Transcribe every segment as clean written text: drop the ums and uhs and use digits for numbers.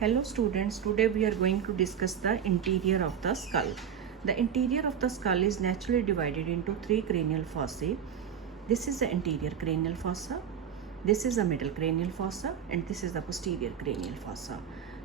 Hello students, today we are going to discuss the interior of the skull. The interior of the skull is naturally divided into three cranial fossae. This is the anterior cranial fossa, this is the middle cranial fossa, and this is the posterior cranial fossa.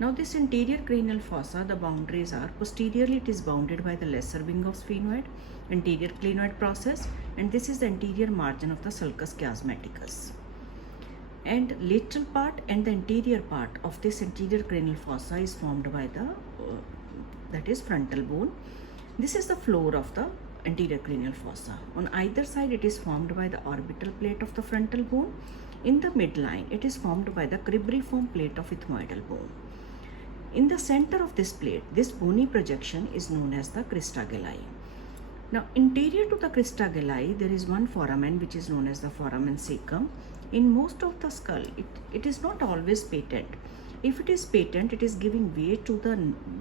Now this interior cranial fossa, the boundaries are posteriorly it is bounded by the lesser wing of sphenoid, anterior clinoid process, and this is the anterior margin of the sulcus chiasmaticus. And lateral part and the anterior part of this anterior cranial fossa is formed by the that is frontal bone. This is the floor of the anterior cranial fossa. On either side it is formed by the orbital plate of the frontal bone. In the midline it is formed by the cribriform plate of ethmoidal bone. In the center of this plate, this bony projection is known as the crista galli. Now interior to the crista galli there is one foramen which is known as the foramen cecum. In most of the skull, it is not always patent. If it is patent, it is giving way to the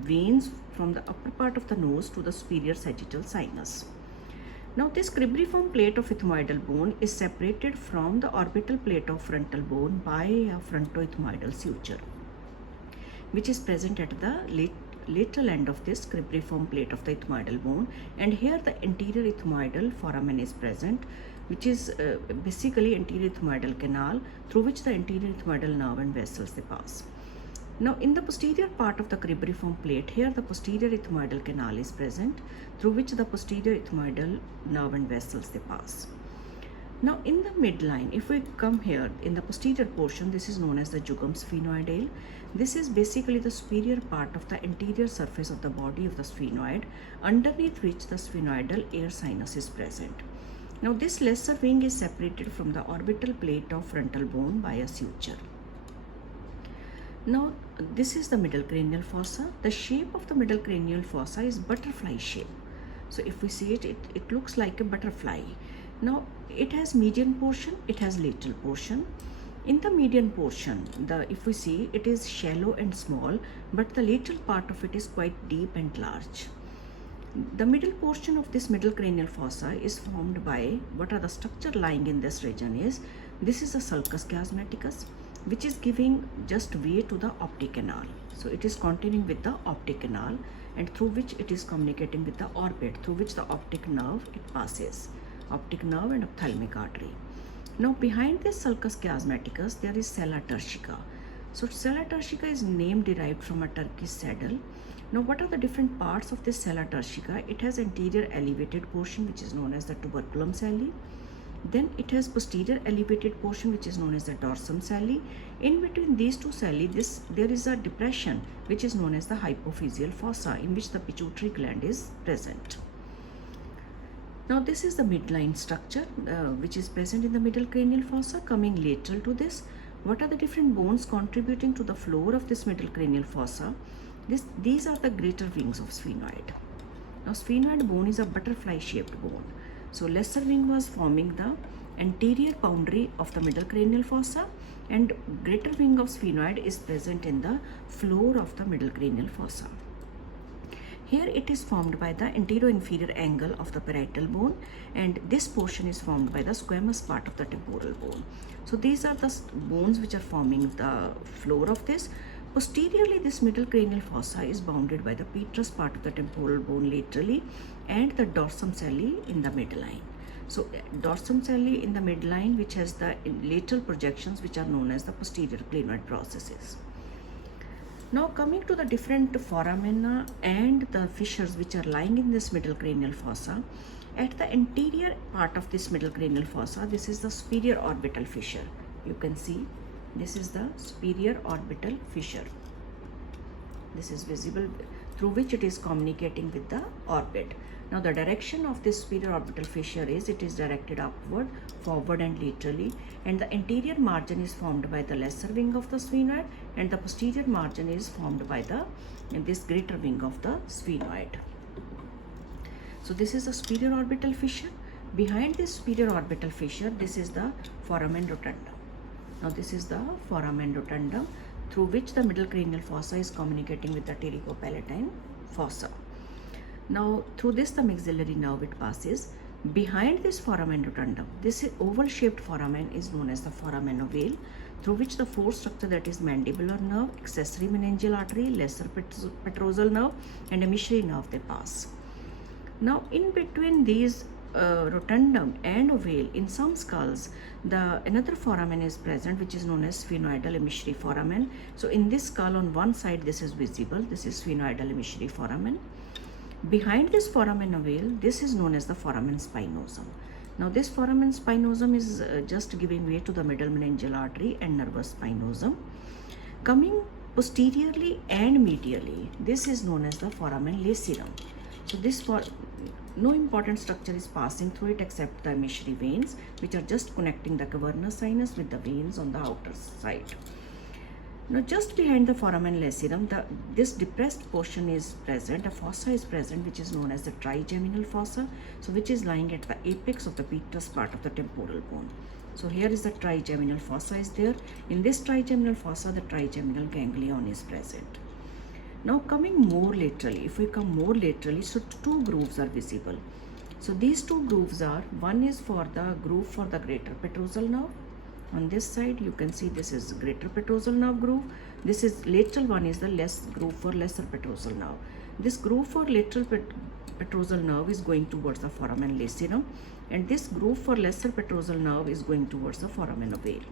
veins from the upper part of the nose to the superior sagittal sinus. Now this cribriform plate of ethmoidal bone is separated from the orbital plate of frontal bone by a frontoethmoidal suture, which is present at the lateral end of this cribriform plate of the ethmoidal bone, and here the anterior ethmoidal foramen is present, which is basically anterior ethmoidal canal through which the anterior ethmoidal nerve and vessels they pass. Now in the posterior part of the cribriform plate, here the posterior ethmoidal canal is present through which the posterior ethmoidal nerve and vessels they pass. Now in the midline, if we come here in the posterior portion, this is known as the jugum sphenoidale. This is basically the superior part of the anterior surface of the body of the sphenoid, underneath which the sphenoidal air sinus is present. Now this lesser wing is separated from the orbital plate of frontal bone by a suture. Now this is the middle cranial fossa. The shape of the middle cranial fossa is butterfly shape. So if we see it, it looks like a butterfly. Now it has median portion, it has lateral portion. In the median portion, if we see, it is shallow and small, but the lateral part of it is quite deep and large. The middle portion of this middle cranial fossa is formed by, what are the structure lying in this region is, this is the sulcus chiasmaticus, which is giving just way to the optic canal. So it is continuing with the optic canal, and through which it is communicating with the orbit, through which the optic nerve it passes, optic nerve and ophthalmic artery. Now behind this sulcus chiasmaticus there is sella turcica. So sella turcica is name derived from a Turkish saddle. Now what are the different parts of this sella turcica? It has anterior elevated portion which is known as the tuberculum celli. Then it has posterior elevated portion which is known as the dorsum celli. In between these two celli, there is a depression which is known as the hypophyseal fossa, in which the pituitary gland is present. Now this is the midline structure which is present in the middle cranial fossa. Coming lateral to this, what are the different bones contributing to the floor of this middle cranial fossa? These are the greater wings of sphenoid. Now sphenoid bone is a butterfly shaped bone. So lesser wing was forming the anterior boundary of the middle cranial fossa, and greater wing of sphenoid is present in the floor of the middle cranial fossa. Here it is formed by the anterior-inferior angle of the parietal bone, and this portion is formed by the squamous part of the temporal bone. So these are the bones which are forming the floor of this. Posteriorly, this middle cranial fossa is bounded by the petrous part of the temporal bone laterally and the dorsum celli in the midline. So dorsum celli in the midline, which has the lateral projections which are known as the posterior clinoid processes. Now coming to the different foramina and the fissures which are lying in this middle cranial fossa, at the anterior part of this middle cranial fossa, this is the superior orbital fissure. You can see this is the superior orbital fissure. This is visible, through which it is communicating with the orbit. Now the direction of this superior orbital fissure is, it is directed upward, forward and laterally, and the anterior margin is formed by the lesser wing of the sphenoid, and the posterior margin is formed by this greater wing of the sphenoid. So this is the superior orbital fissure. Behind this superior orbital fissure, this is the foramen rotundum. Now this is the foramen rotundum, through which the middle cranial fossa is communicating with the pterygopalatine fossa. Now through this the maxillary nerve it passes. Behind this foramen rotundum, this oval shaped foramen is known as the foramen ovale. through which the fourth structure, that is mandibular nerve, accessory meningeal artery, lesser petrosal nerve, and emissary nerve, they pass. Now in between these rotundum and ovale, in some skulls, another foramen is present, which is known as sphenoidal emissary foramen. So in this skull, on one side this is visible, this is sphenoidal emissary foramen. Behind this foramen ovale, this is known as the foramen spinosum. Now this foramen spinosum is just giving way to the middle meningeal artery and nervous spinosum. Coming posteriorly and medially, this is known as the foramen lacerum. So this no important structure is passing through it except the emissary veins, which are just connecting the cavernous sinus with the veins on the outer side. Now just behind the foramen lacerum, this depressed portion is present, a fossa is present, which is known as the trigeminal fossa, so which is lying at the apex of the petrous part of the temporal bone. So here is the trigeminal fossa is there. In this trigeminal fossa, the trigeminal ganglion is present. Now coming more laterally, if we come more laterally, so two grooves are visible. So these two grooves are, one is for the groove for the greater petrosal nerve. On this side you can see this is greater petrosal nerve groove. This is lateral one is the groove for lesser petrosal nerve. This groove for lateral petrosal nerve is going towards the foramen lacerum, and this groove for lesser petrosal nerve is going towards the foramen ovale.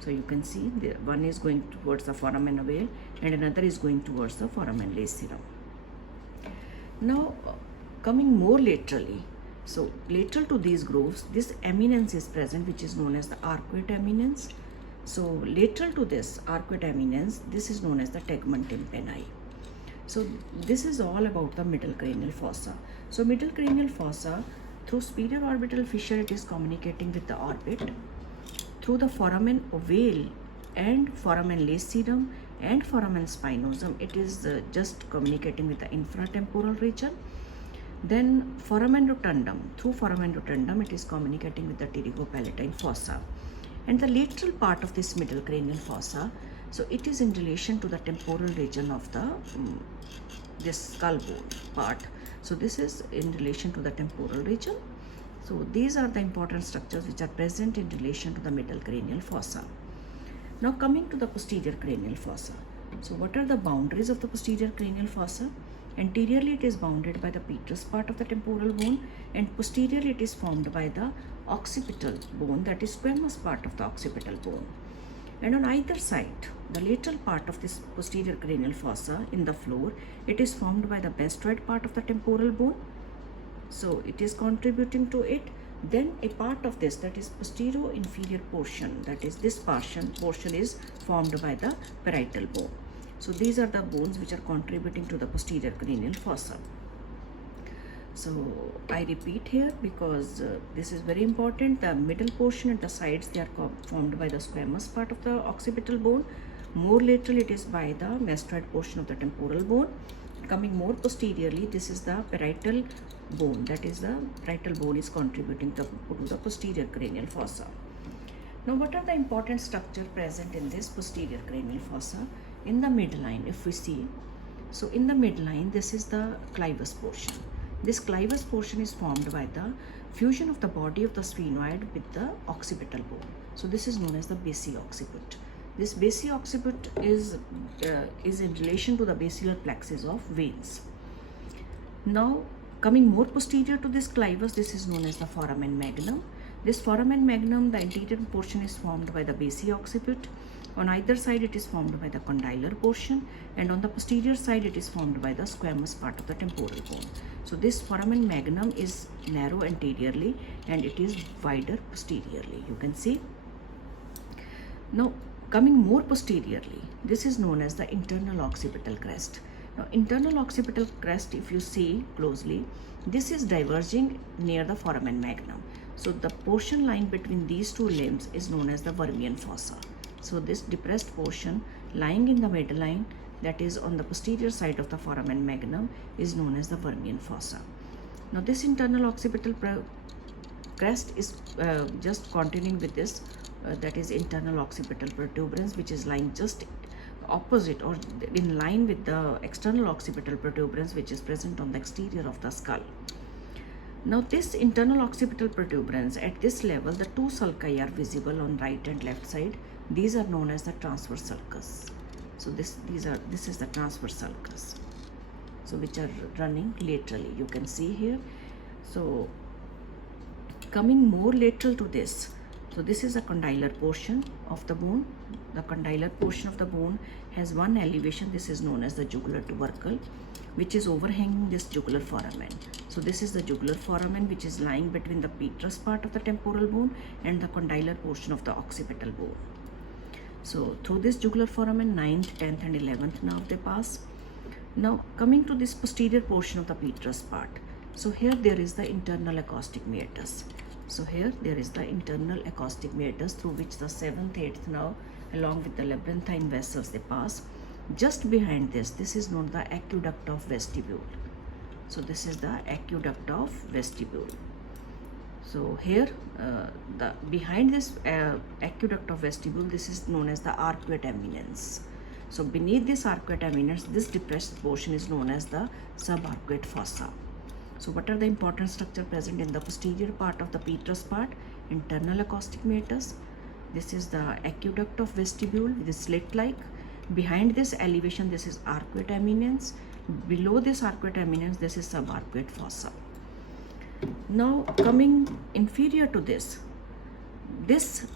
So you can see one is going towards the foramen ovale and another is going towards the foramen lacerum. Now coming more laterally, so lateral to these grooves, this eminence is present, which is known as the arcuate eminence. So lateral to this arcuate eminence, this is known as the tegmen tympani. So this is all about the middle cranial fossa. So middle cranial fossa, through superior orbital fissure, it is communicating with the orbit. Through the foramen ovale and foramen lacerum and foramen spinosum, it is just communicating with the infratemporal region. Then foramen rotundum, through foramen rotundum, it is communicating with the pterygopalatine fossa. And the lateral part of this middle cranial fossa, so it is in relation to the temporal region of the this skull bone part. So this is in relation to the temporal region. So these are the important structures which are present in relation to the middle cranial fossa. Now coming to the posterior cranial fossa. So what are the boundaries of the posterior cranial fossa? Anteriorly it is bounded by the petrous part of the temporal bone, and posteriorly it is formed by the occipital bone, that is squamous part of the occipital bone. And on either side, the lateral part of this posterior cranial fossa in the floor, it is formed by the mastoid part of the temporal bone. So it is contributing to it. Then a part of this, that is posterior inferior portion, that is this portion is formed by the parietal bone. So these are the bones which are contributing to the posterior cranial fossa. So I repeat here because this is very important. The middle portion and the sides, they are formed by the squamous part of the occipital bone. More lateral, it is by the mastoid portion of the temporal bone. Coming more posteriorly, this is the parietal bone, that is the parietal bone is contributing to the posterior cranial fossa. Now what are the important structures present in this posterior cranial fossa? In the midline, if we see, so in the midline, this is the clivus portion. This clivus portion is formed by the fusion of the body of the sphenoid with the occipital bone. So this is known as the basi occiput. This basi occiput is in relation to the basilar plexus of veins. Now coming more posterior to this clivus, this is known as the foramen magnum. This foramen magnum, the anterior portion is formed by the basi occiput. On either side it is formed by the condylar portion, and on the posterior side it is formed by the squamous part of the temporal bone. So this foramen magnum is narrow anteriorly and it is wider posteriorly, you can see. Now coming more posteriorly, this is known as the internal occipital crest. Now internal occipital crest, if you see closely, this is diverging near the foramen magnum. So the portion lying between these two limbs is known as the Vermian fossa. So this depressed portion lying in the midline, that is on the posterior side of the foramen magnum, is known as the Vermian fossa. Now this internal occipital crest is just continuing with this, that is internal occipital protuberance, which is lying just opposite or in line with the external occipital protuberance, which is present on the exterior of the skull. Now this internal occipital protuberance, at this level the two sulci are visible on right and left side. these are known as the transverse sulcus. So this is the transverse sulcus, so which are running laterally, you can see here. So coming more lateral to this, so this is a condylar portion of the bone. The condylar portion of the bone has one elevation, this is known as the jugular tubercle, which is overhanging this jugular foramen. So this is the jugular foramen, which is lying between the petrous part of the temporal bone and the condylar portion of the occipital bone. So through this jugular foramen, 9th, 10th and 11th nerve they pass. Now coming to this posterior portion of the petrous part, so here there is the internal acoustic meatus. So here there is the internal acoustic meatus through which the 7th, 8th nerve along with the labyrinthine vessels they pass. Just behind this is known the aqueduct of vestibule. So this is the aqueduct of vestibule. So here behind this aqueduct of vestibule, this is known as the arcuate eminence. So beneath this arcuate eminence, this depressed portion is known as the subarcuate fossa. So what are the important structure present in the posterior part of the petrous part? Internal acoustic meatus. This is the aqueduct of vestibule with is slit-like. Behind this elevation, this is arcuate eminence. Below this arcuate eminence, this is subarcuate fossa. Now coming inferior to this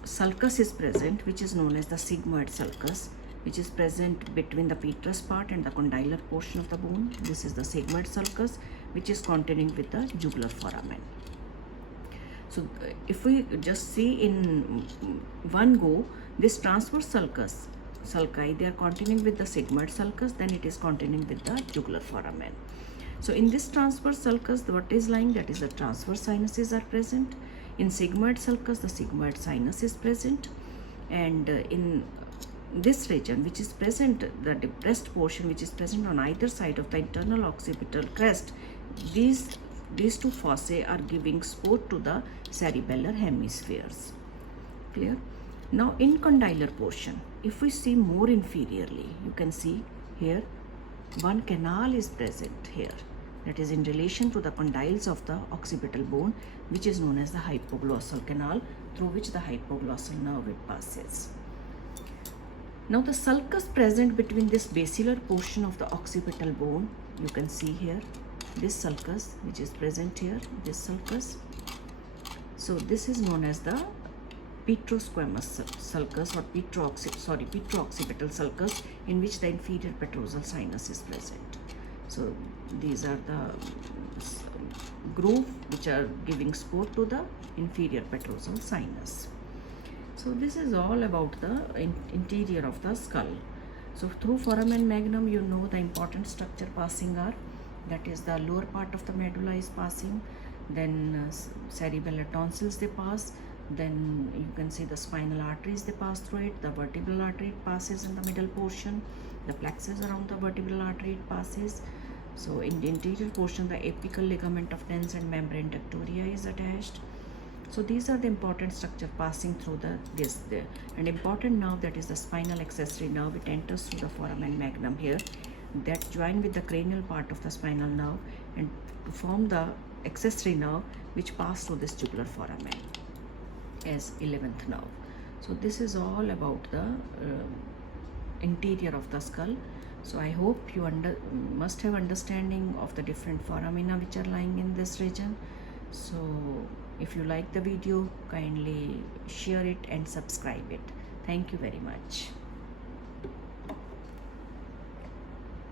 sulcus is present, which is known as the sigmoid sulcus, which is present between the petrous part and the condylar portion of the bone. This is the sigmoid sulcus, which is containing with the jugular foramen. So if we just see in one go, this transverse sulci, they are containing with the sigmoid sulcus, then it is containing with the jugular foramen. So in this transverse sulcus, what is lying, that is the transverse sinuses are present. In sigmoid sulcus, the sigmoid sinus is present, and in this region which is present, the depressed portion which is present on either side of the internal occipital crest, these two fossae are giving support to the cerebellar hemispheres. Clear? Now in condylar portion, if we see more inferiorly, you can see here one canal is present here, that is in relation to the condyles of the occipital bone, which is known as the hypoglossal canal, through which the hypoglossal nerve it passes. Now the sulcus present between this basilar portion of the occipital bone, you can see here this sulcus which is present here, this sulcus. So this is known as the petrosquamous sulcus or petrooccipital sulcus, in which the inferior petrosal sinus is present. So these are the groove which are giving support to the inferior petrosal sinus. So this is all about the interior of the skull. So through foramen magnum, you know the important structure passing are, that is the lower part of the medulla is passing, then cerebellar tonsils they pass, then you can see the spinal arteries they pass through it, the vertebral artery it passes in the middle portion, the plexus around the vertebral artery it passes. So in the interior portion, the apical ligament of dens and membrane ductoria is attached. So these are the important structure passing through this there. And important nerve, that is the spinal accessory nerve, it enters through the foramen magnum here, that join with the cranial part of the spinal nerve and to form the accessory nerve which pass through this jugular foramen as 11th nerve. So this is all about the interior of the skull. So I hope you must have understanding of the different foramina which are lying in this region. So if you like the video, kindly share it and subscribe it. Thank you very much.